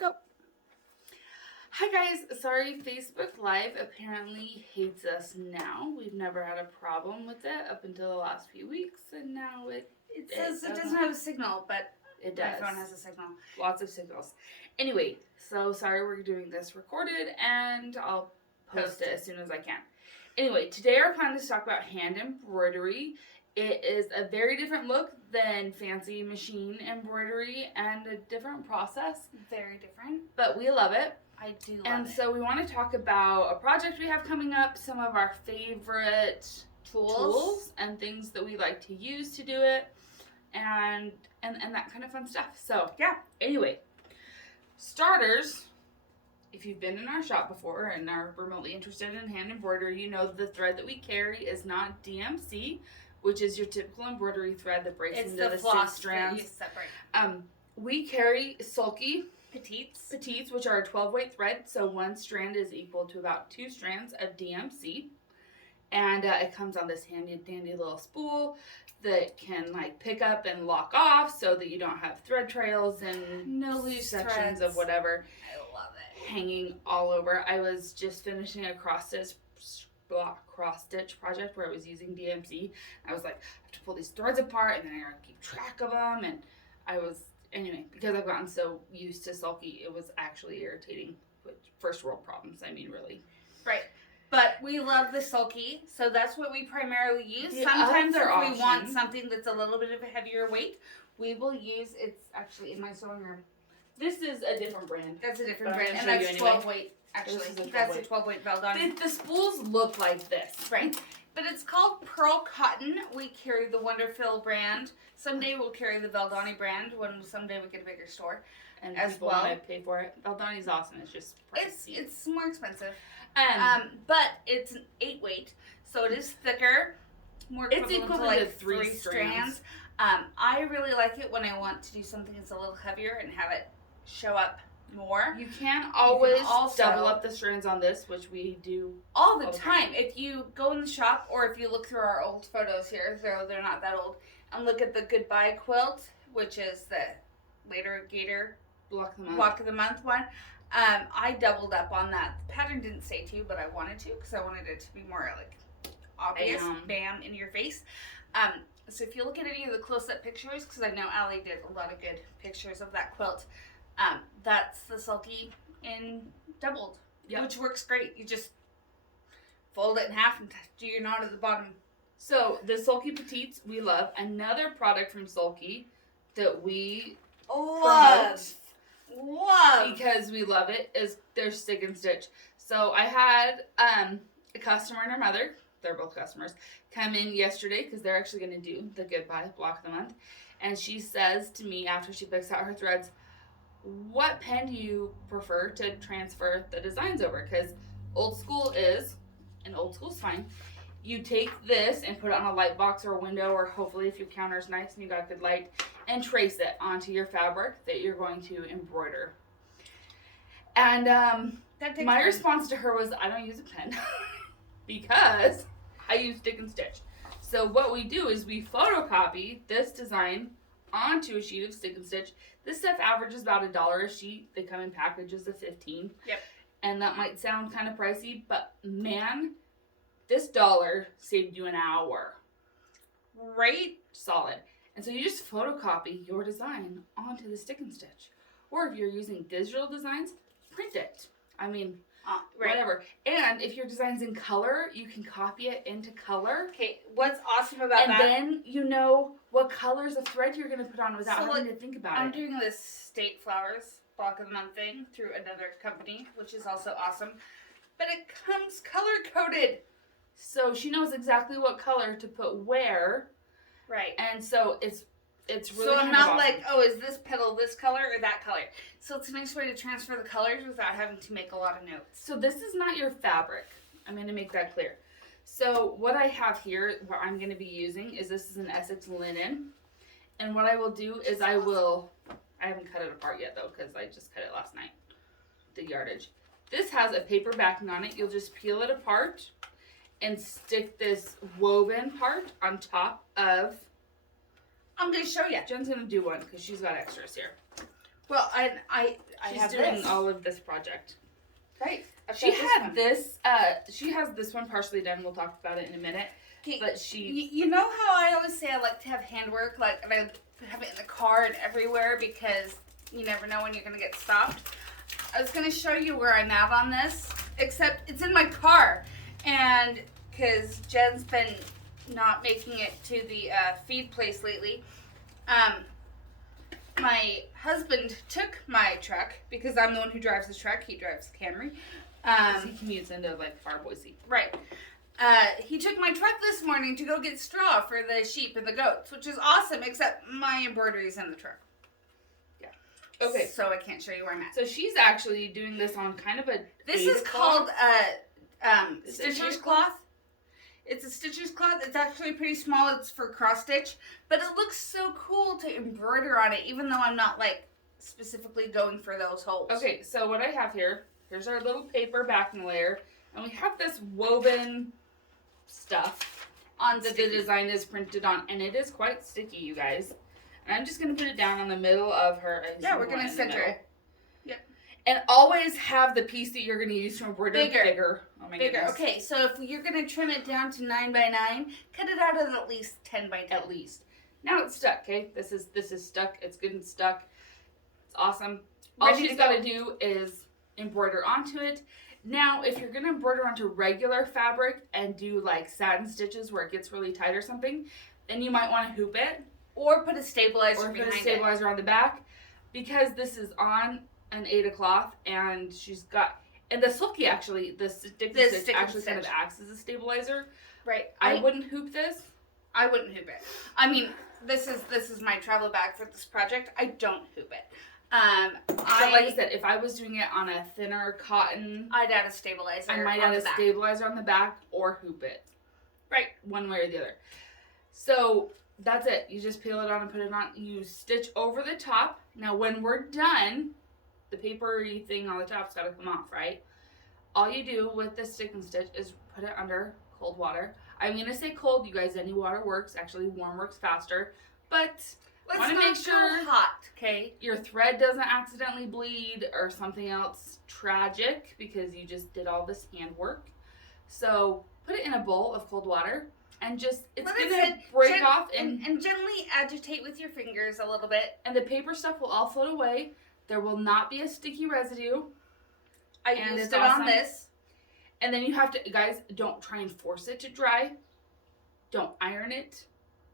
Go. Hi guys, sorry Facebook Live apparently hates us now. We've never had a problem with it up until the last few weeks, and now it says it doesn't have a signal, but it does. My phone has a signal. Lots of signals. Anyway, so sorry we're doing this recorded, and I'll post it as soon as I can. Anyway, today our plan is to talk about hand embroidery. It is a very different look than fancy machine embroidery and a different process. Very different. But we love it. I do love and it. So we want to talk about a project we have coming up, some of our favorite tools and things that we like to use to do it, and that kind of fun stuff. So yeah. Anyway, starters, if you've been in our shop before and are remotely interested in hand embroidery, you know the thread that we carry is not DMC, which is your typical embroidery thread that breaks into the 6 strands. It's separate. We carry sulky petites, which are a 12 weight thread, so one strand is equal to about 2 strands of DMC, and it comes on this handy dandy little spool that can pick up and lock off so that you don't have thread trails and no loose sections threads of whatever I love it hanging all over. I was just finishing a cross stitch project where I was using DMC. I was like, I have to pull these threads apart and then I gotta keep track of them, and anyway, because I've gotten so used to sulky, it was actually irritating. First world problems, I mean, really. Right. But we love the sulky, so that's what we primarily use. The Sometimes if other we want option- something that's a little bit of a heavier weight, we will use, it's actually in my sewing room. This is a different brand. That's a different But I'm brand, and gonna show that's you anyway. 12 weight, actually. This is a 12 That's weight. a 12 weight Valdani. The spools look like this. Right. But it's called Pearl Cotton. We carry the Wonderfill brand. Someday we'll carry the Valdani brand when someday we get a bigger store. And as people well. might pay for it. Valdani's awesome. It's just pricey. It's more expensive. But But it's an 8 weight, so it is thicker. More it's equivalent equivalent to to 3 strands. I really like it when I want to do something that's a little heavier and have it show up more. You can always also- double up the strands on this, which we do All the time. If you go in the shop or if you look through our old photos here, they're not that old, and look at the Goodbye quilt, which is the later Gator Block of the Month one. I doubled up on that. The pattern didn't say to, but I wanted to because I wanted it to be more obvious, bam, in your face. So if you look at any of the close-up pictures, because I know Allie did a lot of good pictures of that quilt, that's the sulky in doubled, which works great. You just fold it in half and do your knot at the bottom. So the sulky petites we love. Another product from sulky that we love because we love it is their stick and stitch. So I had a customer and her mother, they're both customers, come in yesterday because they're actually going to do the Goodbye Block of the Month, and she says to me after she picks out her threads, what pen do you prefer to transfer the designs over? Because old school is fine. You take this and put it on a light box or a window, or hopefully if your counter's nice and you got good light, and trace it onto your fabric that you're going to embroider. And my response to her was, I don't use a pen because I use stick and stitch. So what we do is we photocopy this design onto a sheet of stick and stitch. This stuff averages about $1 a sheet. They come in packages of 15. Yep. And that might sound kind of pricey, but man, this $1 saved you an hour. Right? Solid. And so you just photocopy your design onto the stick and stitch. Or if you're using digital designs, print it. I mean, whatever. And if your design's in color, you can copy it into color. Okay, what's awesome about that? And then you know what colors of thread you're going to put on without having to think about it. I'm doing this State Flowers Block of the Month thing through another company, which is also awesome. But it comes color-coded. So she knows exactly what color to put where. Right. And so it's really So I'm not awesome. like, oh, is this petal this color or that color? So it's a nice way to transfer the colors without having to make a lot of notes. So this is not your fabric. I'm going to make that clear. So what I have here, what I'm going to be using is this is an Essex Linen. And what I will do is I haven't cut it apart yet though because I just cut it last night, the yardage. This has a paper backing on it. You'll just peel it apart and stick this woven part on top of... I'm going to show you. Jen's going to do one because she's got extras here. Well, She's doing all of this project. Right. She had this. She has this one partially done. We'll talk about it in a minute. Okay. But You know how I always say I like to have handwork, like, and I have it in the car and everywhere because you never know when you're gonna get stopped. I was gonna show you where I'm at on this, except it's in my car, and because Jen's been not making it to the feed place lately. My husband took my truck because I'm the one who drives the truck. He drives the Camry. He commutes into like far Boise. Right. He took my truck this morning to go get straw for the sheep and the goats, which is awesome, except my embroidery's in the truck. Yeah. Okay. So I can't show you where I'm at. So she's actually doing this on kind of a... This is called stitcher's cloth. It's a stitcher's cloth. It's actually pretty small. It's for cross stitch. But it looks so cool to embroider on it, even though I'm not, like, specifically going for those holes. Okay, so what I have here, here's our little paper backing layer. And we have this woven stuff that the design is printed on. And it is quite sticky, you guys. And I'm just going to put it down on the middle of her. Yeah, we're going to center it. Yep. And always have the piece that you're going to use to embroider bigger. Oh my goodness. Okay, so if you're going to trim it down to 9 by 9, cut it out at least 10 by 10. At least. Now it's stuck, okay? This is stuck. It's good and stuck. It's awesome. All she's got to do is embroider onto it. Now, if you're going to embroider onto regular fabric and do like satin stitches where it gets really tight or something, then you might want to hoop it. Or put a stabilizer behind it. Or put a stabilizer on the back. Because this is on an Aida cloth and she's got... And the sulky actually, the stick stitch actually kind of acts as a stabilizer. Right. I wouldn't hoop this. I wouldn't hoop it. I mean, this is my travel bag for this project. I don't hoop it. But like I said, if I was doing it on a thinner cotton, I'd add a stabilizer. I might add a stabilizer on the back or hoop it. Right. One way or the other. So that's it. You just peel it on and put it on. You stitch over the top. Now when we're done, the papery thing on the top's got to come off, right? All you do with the stick and stitch is put it under cold water. I'm going to say cold, you guys. Any water works. Actually, warm works faster. But want to make sure hot, okay? Your thread doesn't accidentally bleed or something else tragic because you just did all this handwork. So put it in a bowl of cold water and just, it's going to break off. And gently agitate with your fingers a little bit. And the paper stuff will all float away. There will not be a sticky residue. I used it on this. And then you have to, guys, don't try and force it to dry. Don't iron it.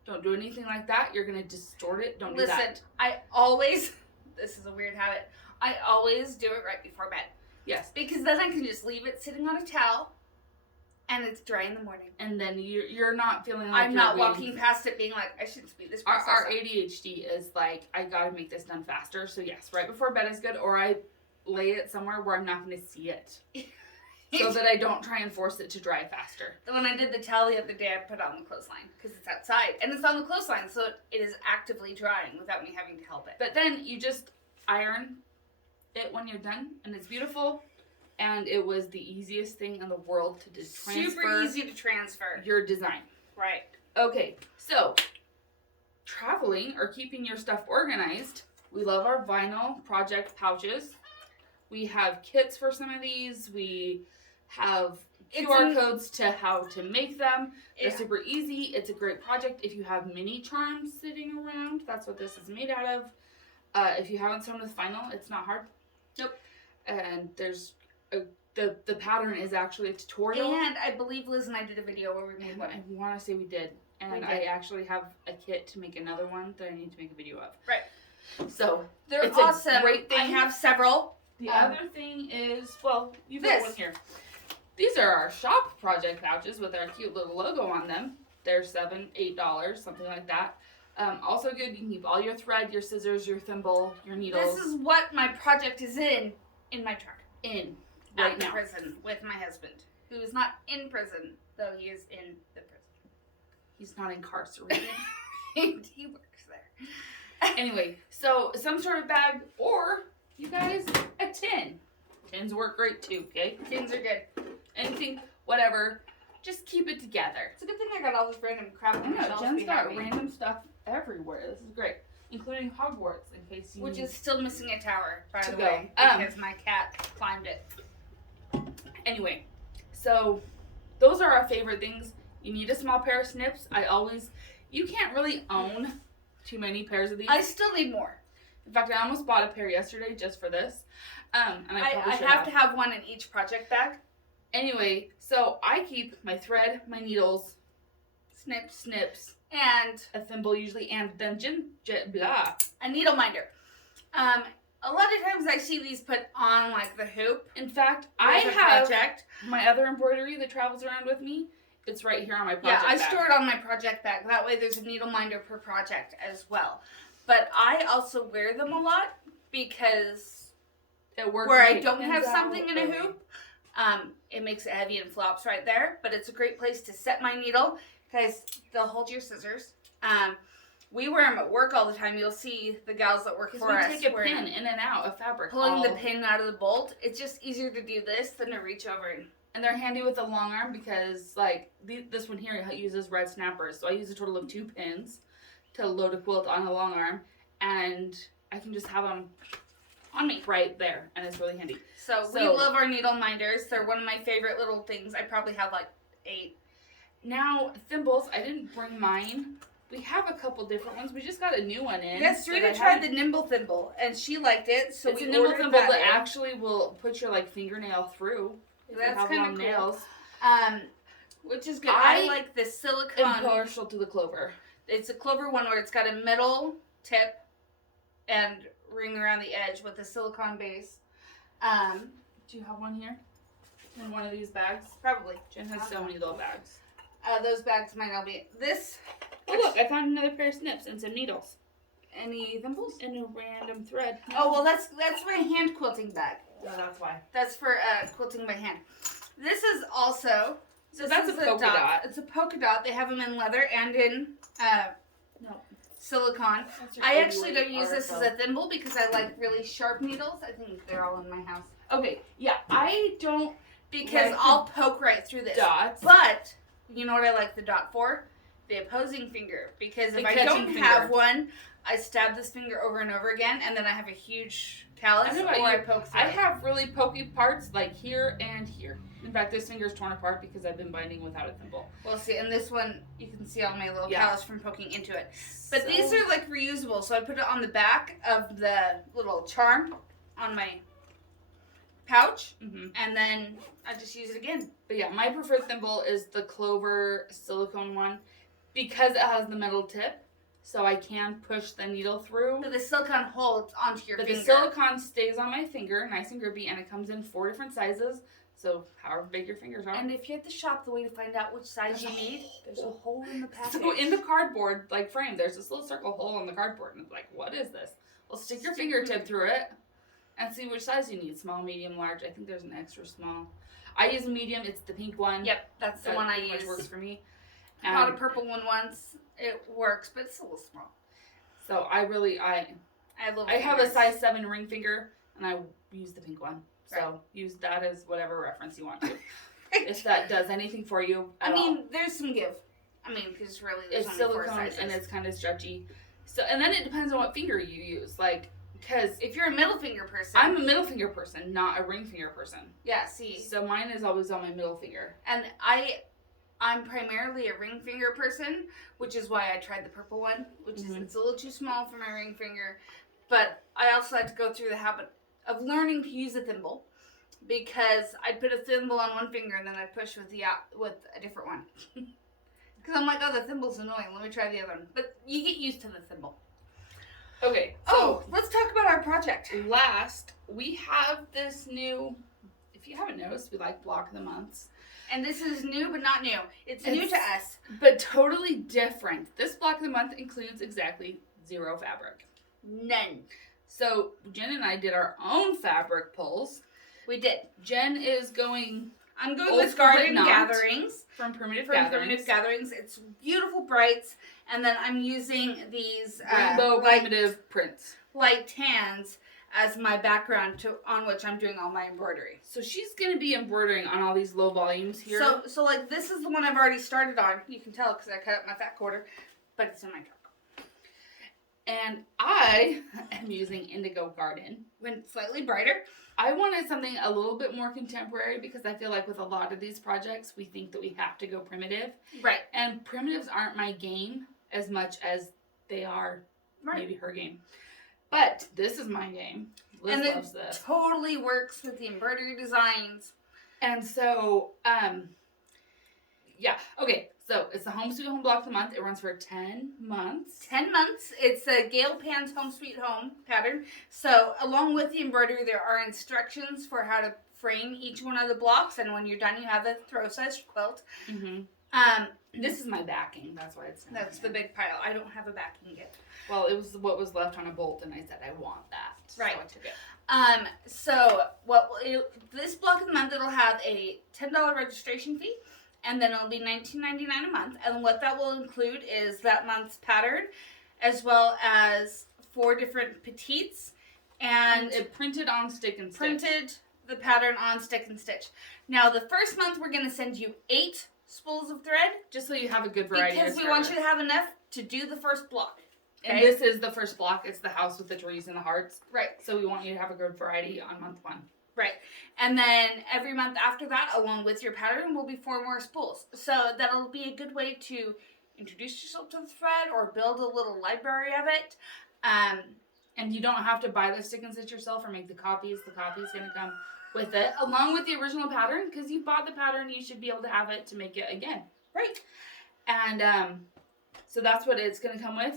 Don't do anything like that. You're going to distort it. Don't do that. Listen, I always, this is a weird habit, I always do it right before bed. Yes. Because then I can just leave it sitting on a towel and it's dry in the morning. And then you're not feeling like I'm not walking past it being like, I should speed this process Our ADHD is like, I got to make this done faster. So yes, right before bed is good. Or I lay it somewhere where I'm not going to see it. So that I don't try and force it to dry faster. When I did the towel the other day, I put it on the clothesline because it's outside. And it's on the clothesline, so it is actively drying without me having to help it. But then you just iron it when you're done, and it's beautiful. And it was the easiest thing in the world to just transfer. Super easy to transfer. Your design. Right. Okay, so traveling or keeping your stuff organized, we love our vinyl project pouches. We have kits for some of these. We have QR codes to how to make them. They're super easy. It's a great project. If you have mini charms sitting around, that's what this is made out of. If you haven't sewn with vinyl, it's not hard. Nope. And there's the pattern is actually a tutorial. And I believe Liz and I did a video where we made one. I want to say we did. And I actually have a kit to make another one that I need to make a video of. Right. So they're awesome. A great thing. I have several. The other thing is, well, you've got one here. These are our shop project pouches with our cute little logo on them. They're $7, $8, something like that. Also good, you can keep all your thread, your scissors, your thimble, your needles. This is what my project is in my truck. Right now. Prison with my husband, who is not in prison, though he is in the prison. He's not incarcerated. He works there. Anyway, so some sort of bag, or you guys, a tin. Tins work great too, okay? Tins are good. Anything, whatever. Just keep it together. It's a good thing I got all this random crap on the shelves. Jen's got random stuff everywhere. This is great. including Hogwarts, in case you Which is still missing a tower, by the go. way, because my cat climbed it. Anyway, so those are our favorite things. You need a small pair of snips. You can't really own too many pairs of these. I still need more. In fact, I almost bought a pair yesterday just for this. And I have to have one in each project bag. Anyway, so I keep my thread, my needles, snips, and a thimble usually, and then a needle minder. A lot of times I see these put on like the hoop. In fact, I have my other embroidery that travels around with me. It's right here on my project bag. Yeah, I store it on my project bag. That way there's a needle minder per project as well. But I also wear them a lot because it works where I don't have something in a hoop, it makes it heavy and flops right there. But it's a great place to set my needle. Guys, they'll hold your scissors. We wear them at work all the time. You'll see the gals that work for us. We take a pin in and out of fabric. Pulling the pin out of the bolt. It's just easier to do this than to reach over. And they're handy with a long arm because, like, this one here uses red snappers. So I use a total of 2 pins to load a quilt on a long arm. And I can just have them on me right there. And it's really handy. So we love our needle minders. They're one of my favorite little things. I probably have like 8. Now, thimbles, I didn't bring mine. We have a couple different ones. We just got a new one in. Yes, Rita tried the nimble thimble, and she liked it. So it's a nimble thimble that actually will put your fingernail through. That's kind of cool. Nails. Which is good. I like the silicone. I'm partial to the clover. It's a clover one where it's got a metal tip and ring around the edge with a silicone base. Do you have one here? In one of these bags? Probably. Jen has so many little bags. Those bags might not be. This. Oh, look, I found another pair of snips and some needles. Any thimbles? And a random thread. Oh, well, that's my hand quilting bag. Oh, that's why. That's for quilting by hand. This is also... So that's a polka dot. It's a polka dot. They have them in leather and in silicone. I actually don't use this as a thimble because I like really sharp needles. I think they're all in my house. Okay, yeah, I don't... Because I'll poke right through this. Dots. But, you know what I like the dot for? The opposing finger. Because if I don't have one, I stab this finger over and over again, and then I have a huge callus, or I poke through. I have really pokey parts, like here and here. In fact, this finger's torn apart because I've been binding without a thimble. Well, see, and this one, you can see all my little callus from poking into it. But these are, reusable, so I put it on the back of the little charm on my pouch, and then I just use it again. But yeah, my preferred thimble is the clover silicone one because it has the metal tip, so I can push the needle through. But the silicone holds onto your finger. But the silicone stays on my finger, nice and grippy, and it comes in 4 different sizes, so however big your fingers are. And if you're at the shop, the way to find out which size you need, there's a hole in the package. So in the cardboard, frame, there's this little circle hole in the cardboard, and it's like, what is this? Well, stick your fingertip through it and see which size you need. Small, medium, large. I think there's an extra small. I use a medium. It's the pink one. Yep, that's the one I use. Which works for me. I bought a purple one once. It works, but it's a little small. So I have a size 7 ring finger, and I use the pink one. So use that as whatever reference you want to. If that does anything for you at all. There's some give. Because really there's it's silicone and it's kind of stretchy. So, and then it depends on what finger you use. Because if you're a middle finger person. I'm a middle finger person, not a ring finger person. Yeah, see. So mine is always on my middle finger. And I'm primarily a ring finger person, which is why I tried the purple one, which is it's a little too small for my ring finger. But I also like to go through the habit of learning to use a thimble, because I'd put a thimble on one finger and then I'd push with a different one. Because I'm like, oh, the thimble's annoying. Let me try the other one. But you get used to the thimble. Okay. So let's talk about our project. Last, we have this new, if you haven't noticed, we like block of the months. And this is new, but not new. It's new to us. But totally different. This block of the month includes exactly 0 fabric. None. So Jen and I did our own fabric pulls. We did. Jen is going... I'm going with Garden Gatherings. From Primitive Gatherings. It's beautiful brights. And then I'm using these... Rainbow primitive prints. Light tans as my background on which I'm doing all my embroidery. So she's going to be embroidering on all these low volumes here. So this is the one I've already started on. You can tell because I cut up my fat quarter. But it's in my truck. And I am using Indigo Garden. Went slightly brighter. I wanted something a little bit more contemporary because I feel like with a lot of these projects, we think that we have to go primitive. Right. And primitives aren't my game as much as they are maybe her game. But this is my game. Liz loves this. Totally works with the embroidery designs. And so, yeah. Okay, so it's the Home Sweet Home Block of the Month. It runs for 10 months. 10 months. It's a Gail Pan's Home Sweet Home pattern. So, along with the embroidery, there are instructions for how to frame each one of the blocks. And when you're done, you have a throw-sized quilt. Mm-hmm. This is my backing. That's why it's That's the big pile. I don't have a backing yet. Well, it was what was left on a bolt, and I said I want that. Right. So I took it. This block of the month, it'll have a $10 registration fee, and then it'll be $19.99 a month. And what that will include is that month's pattern, as well as 4 different petites, and it printed on stick and stitch. Printed the pattern on stick and stitch. Now, the first month, we're going to send you 8 spools of thread, just so you have a good variety. Because we want you to have enough to do the first block. Okay? And this is the first block. It's the house with the trees and the hearts. Right. So we want you to have a good variety on month 1. Right. And then every month after that, along with your pattern, will be 4 more spools. So that'll be a good way to introduce yourself to the thread or build a little library of it. And you don't have to buy the stick and stitch yourself or make the copies. The copy is going to come with it, along with the original pattern, because you bought the pattern, you should be able to have it to make it again. Right. And so that's what it's going to come with.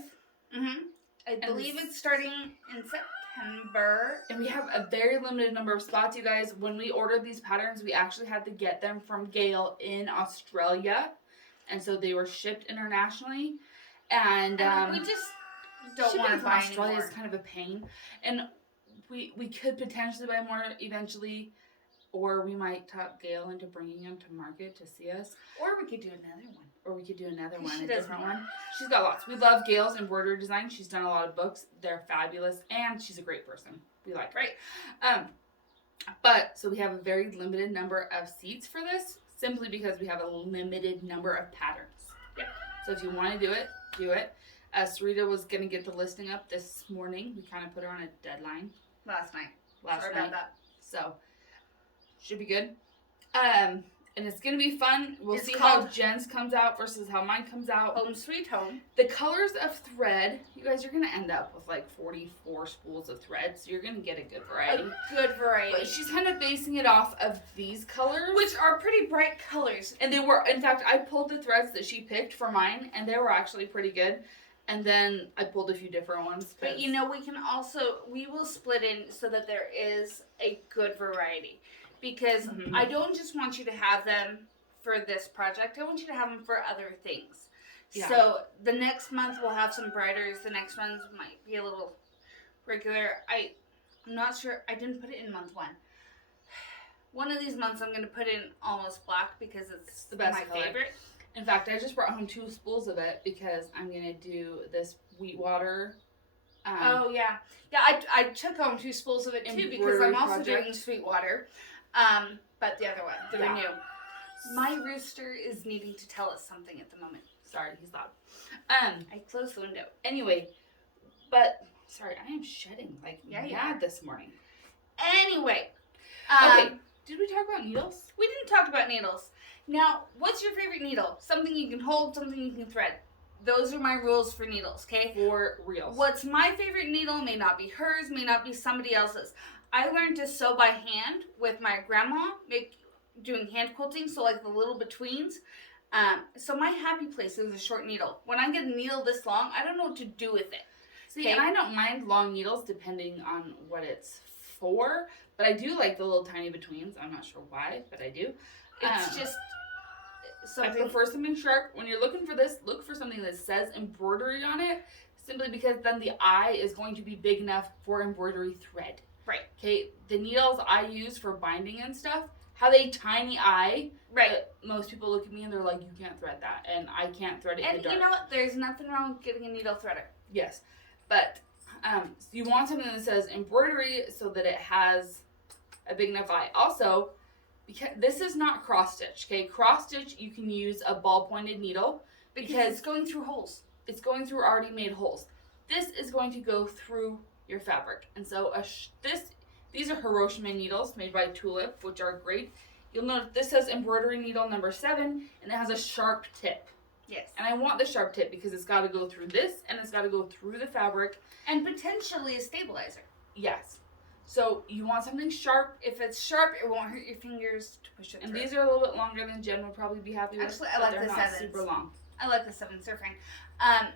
Mm-hmm. I believe it's starting in September. And we have a very limited number of spots, you guys. When we ordered these patterns, we actually had to get them from Gail in Australia. And so they were shipped internationally. And we just don't want to buy Australia anymore. Is kind of a pain. And we could potentially buy more eventually, or we might talk Gail into bringing them to market to see us. Or we could do another one. A different one. She's got lots. We love Gail's embroidery design. She's done a lot of books. They're fabulous, and she's a great person. We like her. Right. But so we have a very limited number of seats for this, simply because we have a limited number of patterns. Yep. So if you want to do it, do it. Sarita was going to get the listing up this morning. We kind of put her on a deadline. Last night. Sorry about that. So, should be good. And it's going to be fun. We'll see how Jen's comes out versus how mine comes out. Home Sweet Home. The colors of thread, you guys are going to end up with like 44 spools of thread, so you're going to get a good variety. But she's kind of basing it off of these colors. Which are pretty bright colors. And they were, in fact, I pulled the threads that she picked for mine, and they were actually pretty good. And then I pulled a few different ones. But we will split in so that there is a good variety. Because I don't just want you to have them for this project. I want you to have them for other things. Yeah. So the next month we'll have some brighters. The next ones might be a little regular. I'm not sure. I didn't put it in month 1. One of these months I'm going to put in almost black because it's the best my favorite. In fact, I just brought home 2 spools of it because I'm going to do this wheat water. Oh, yeah. Yeah, I took home 2 spools of it, too, because I'm also doing Sweetwater. But the other one, the Renew. My rooster is needing to tell us something at the moment. Sorry, he's loud. I closed the window. Anyway, but, sorry, I am shedding like mad this morning. Anyway. Okay, did we talk about needles? We didn't talk about needles. Now, what's your favorite needle? Something you can hold, something you can thread. Those are my rules for needles, okay? For reals. What's my favorite needle may not be hers, may not be somebody else's. I learned to sew by hand with my grandma, doing hand quilting, so like the little betweens. So my happy place is a short needle. When I get a needle this long, I don't know what to do with it. See, and I don't mind long needles depending on what it's for, but I do like the little tiny betweens. I'm not sure why, but I do. It's just something. I prefer something sharp. When you're looking for this, look for something that says embroidery on it, simply because then the eye is going to be big enough for embroidery thread. Right. Okay, the needles I use for binding and stuff have a tiny eye. Right. Most people look at me and they're like, you can't thread that. And I can't thread it in the dark. And you know what? There's nothing wrong with getting a needle threader. Yes. But you want something that says embroidery so that it has a big enough eye. Also, because this is not cross stitch, okay? Cross stitch, you can use a ball pointed needle because it's going through holes. It's going through already made holes. this is going to go through your fabric. And so these are Hiroshima needles made by Tulip, which are great. You'll notice this says embroidery needle number 7, and it has a sharp tip. Yes. And I want the sharp tip because it's got to go through this, and it's got to go through the fabric. And potentially a stabilizer. Yes. So you want something sharp. If it's sharp, it won't hurt your fingers to push it through. And these are a little bit longer than Jen would probably be happy with. Actually, I like the 7s. They're not super long. I like the 7s. They're fine.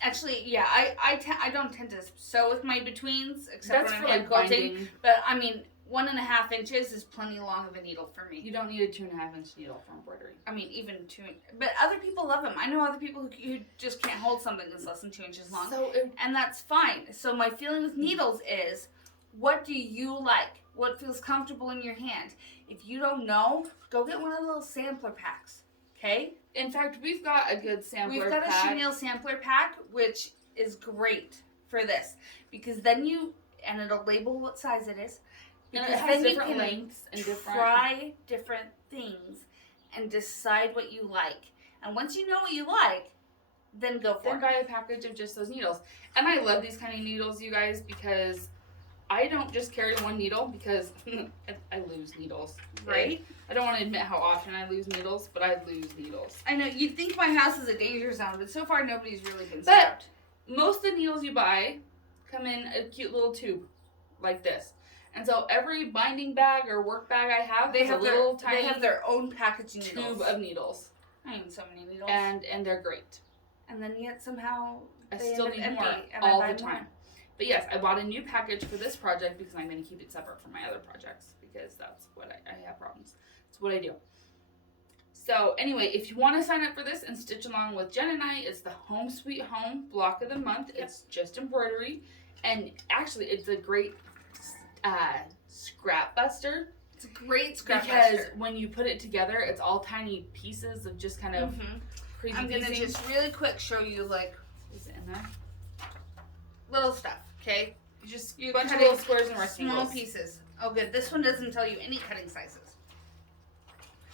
Actually, yeah, I don't tend to sew with my betweens, except That's when for I'm like quilting. binding. But I mean, 1.5 inches is plenty long of a needle for me. You don't need a 2.5-inch needle for embroidery. I mean, even 2 inch. But other people love them. I know other people who just can't hold something that's less than 2 inches long. And that's fine. So my feeling with needles is, what do you like? What feels comfortable in your hand? If you don't know, go get one of the little sampler packs. Okay? In fact, we've got a good sampler pack. We've got a chenille sampler pack, which is great for this. Because then and it'll label what size it is. And it has different lengths and try different things and decide what you like. And once you know what you like, then go for it. Then buy a package of just those needles. And I love these kind of needles, you guys, because I don't just carry one needle because I lose needles. Right? I don't want to admit how often I lose needles, but I lose needles. I know, you'd think my house is a danger zone, but so far nobody's really been stabbed. Most of the needles you buy come in a cute little tube like this. And so every binding bag or work bag I have, they have their own package tube of needles. I mean, so many needles. And they're great. And then yet somehow I still need more all the time. But yes, I bought a new package for this project because I'm going to keep it separate from my other projects because that's what I have problems. That's what I do. So anyway, if you want to sign up for this and stitch along with Jen and I, it's the Home Sweet Home block of the month. Yep. It's just embroidery. And actually, it's a great scrap buster. It's a great scrap buster. Because when you put it together, it's all tiny pieces of just kind of crazy I'm going to just really quick show you, like, is it in there? Little stuff, okay? You bunch of little squares and rectangles. Small pieces. Oh, good. This one doesn't tell you any cutting sizes.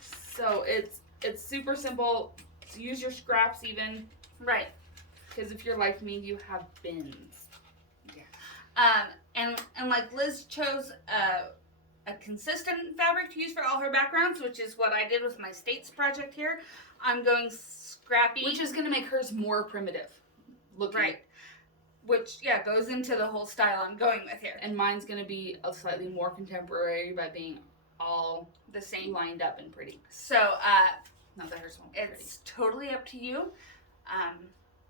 So it's super simple. Use your scraps even. Right. Because if you're like me, you have bins. Yeah. And like Liz chose a consistent fabric to use for all her backgrounds, which is what I did with my States project here. I'm going scrappy. Which is going to make hers more primitive looking. Right. Which, yeah, goes into the whole style I'm going with here. And mine's going to be a slightly more contemporary by being all the same, lined up and pretty. So, not that hers won't be it's totally up to you.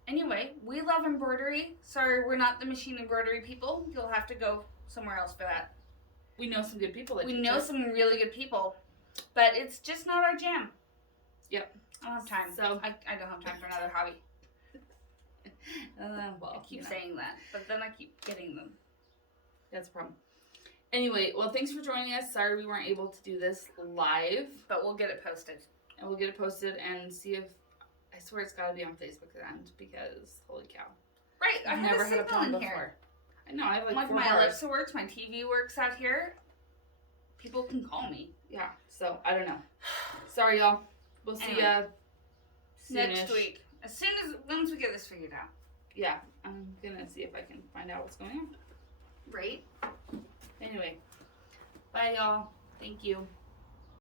Anyway, we love embroidery. Sorry, we're not the machine embroidery people. You'll have to go somewhere else for that. We know some good people. We know some really good people, but it's just not our jam. Yep. I don't have time. So I don't have time for another hobby. Well, I keep saying that, but then I keep getting them. That's a problem. Anyway, well, thanks for joining us. Sorry we weren't able to do this live. But we'll get it posted. And we'll get it posted and see if... I swear it's got to be on Facebook then, because holy cow. Right, I've never had a problem before. Here. I know, I have like my Alexa works, my TV works out here. People can call me. Yeah, so I don't know. Sorry, y'all. We'll see ya next week. Once we get this figured out. Yeah, I'm gonna see if I can find out what's going on. Right? Anyway, bye y'all. Thank you.